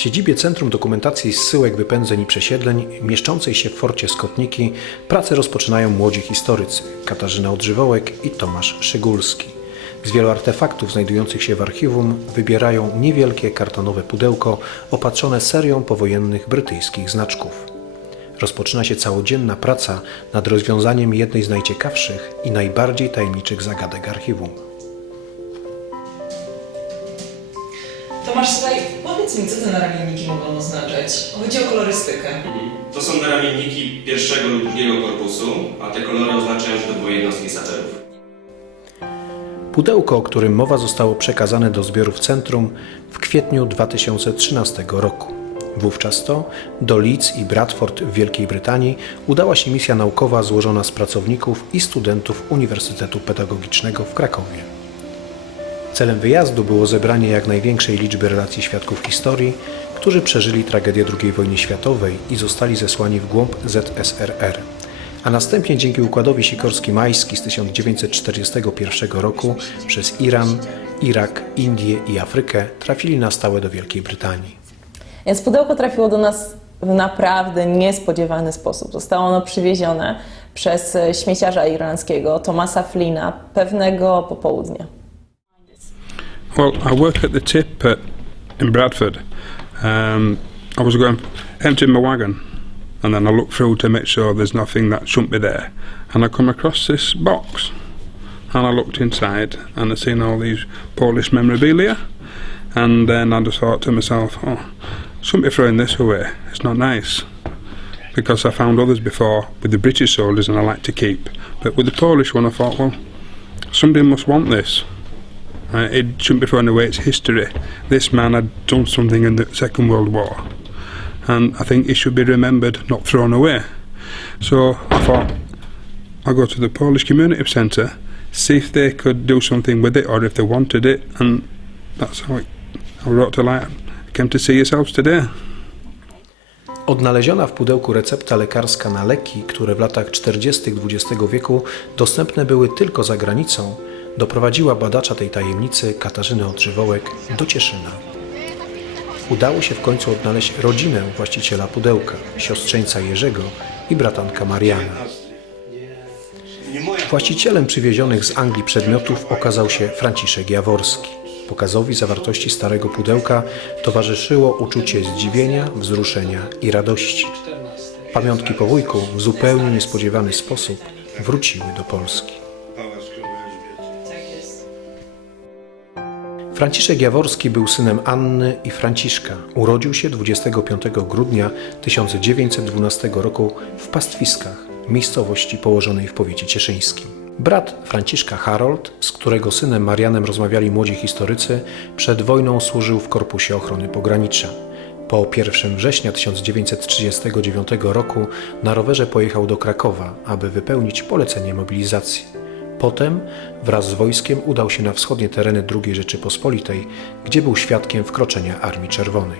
W siedzibie Centrum Dokumentacji Zsyłek, Wypędzeń i Przesiedleń, mieszczącej się w forcie Skotniki, pracę rozpoczynają młodzi historycy Katarzyna Odżywołek i Tomasz Szygulski. Z wielu artefaktów znajdujących się w archiwum wybierają niewielkie kartonowe pudełko opatrzone serią powojennych brytyjskich znaczków. Rozpoczyna się całodzienna praca nad rozwiązaniem jednej z najciekawszych i najbardziej tajemniczych zagadek archiwum. Powiedz mi, co te naramienniki mogą oznaczać? Chodzi o kolorystykę. To są naramienniki pierwszego lub drugiego korpusu, a te kolory oznaczają, że to były jednostki saperów. Pudełko, o którym mowa zostało przekazane do zbiorów centrum w kwietniu 2013 roku. Wówczas to do Leeds i Bradford w Wielkiej Brytanii udała się misja naukowa złożona z pracowników i studentów Uniwersytetu Pedagogicznego w Krakowie. Celem wyjazdu było zebranie jak największej liczby relacji świadków historii, którzy przeżyli tragedię II wojny światowej i zostali zesłani w głąb ZSRR. A następnie dzięki układowi Sikorski-Majski z 1941 roku przez Iran, Irak, Indię i Afrykę trafili na stałe do Wielkiej Brytanii. Więc pudełko trafiło do nas w naprawdę niespodziewany sposób. Zostało ono przywiezione przez śmieciarza irlandzkiego Thomasa Flina pewnego popołudnia. Well, I work at the tip at, in Bradford. Um, I was going emptying my wagon, and then I looked through to make sure there's nothing that shouldn't be there, and I come across this box, and I looked inside, and I seen all these Polish memorabilia, and then I just thought to myself, oh, shouldn't be throwing this away. It's not nice. Because I found others before with the British soldiers and I like to keep. But with the Polish one, I thought, well, somebody must want this. Uh, it shouldn't be thrown away, it's history. This man had done something in the Second World War, and I think it should be remembered, not thrown away. So I thought, I'll go to the Polish Community Centre, see if they could do something with it or if they wanted it, and that's how it, I wrote to light. Came to see yourselves today. Odnaleziona w pudełku recepta lekarska na leki, które w latach 40. XX wieku dostępne były tylko za granicą, doprowadziła badacza tej tajemnicy Katarzyny Odżywołek do Cieszyna. Udało się w końcu odnaleźć rodzinę właściciela pudełka, siostrzeńca Jerzego i bratanka Mariana. Właścicielem przywiezionych z Anglii przedmiotów okazał się Franciszek Jaworski. Pokazowi zawartości starego pudełka towarzyszyło uczucie zdziwienia, wzruszenia i radości. Pamiątki po wujku w zupełnie niespodziewany sposób wróciły do Polski. Franciszek Jaworski był synem Anny i Franciszka. Urodził się 25 grudnia 1912 roku w Pastwiskach, miejscowości położonej w powiecie cieszyńskim. Brat Franciszka Harold, z którego synem Marianem rozmawiali młodzi historycy, przed wojną służył w Korpusie Ochrony Pogranicza. Po 1 września 1939 roku na rowerze pojechał do Krakowa, aby wypełnić polecenie mobilizacji. Potem wraz z wojskiem udał się na wschodnie tereny II Rzeczypospolitej, gdzie był świadkiem wkroczenia Armii Czerwonej.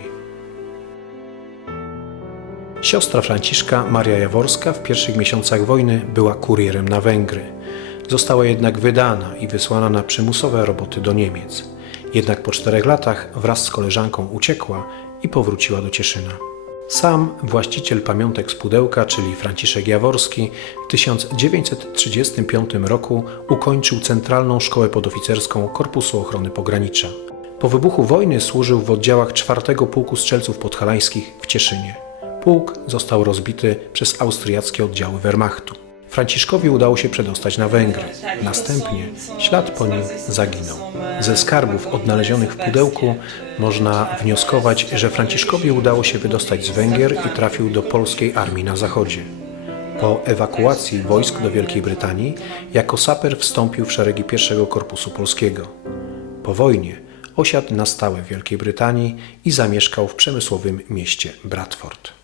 Siostra Franciszka, Maria Jaworska, w pierwszych miesiącach wojny była kurierem na Węgry. Została jednak wydana i wysłana na przymusowe roboty do Niemiec. Jednak po czterech latach wraz z koleżanką uciekła i powróciła do Cieszyna. Sam właściciel pamiątek z pudełka, czyli Franciszek Jaworski, w 1935 roku ukończył Centralną Szkołę Podoficerską Korpusu Ochrony Pogranicza. Po wybuchu wojny służył w oddziałach 4 Pułku Strzelców Podhalańskich w Cieszynie. Pułk został rozbity przez austriackie oddziały Wehrmachtu. Franciszkowi udało się przedostać na Węgry. Następnie ślad po nim zaginął. Ze skarbów odnalezionych w pudełku można wnioskować, że Franciszkowi udało się wydostać z Węgier i trafił do polskiej armii na zachodzie. Po ewakuacji wojsk do Wielkiej Brytanii jako saper wstąpił w szeregi pierwszego Korpusu Polskiego. Po wojnie osiadł na stałe w Wielkiej Brytanii i zamieszkał w przemysłowym mieście Bradford.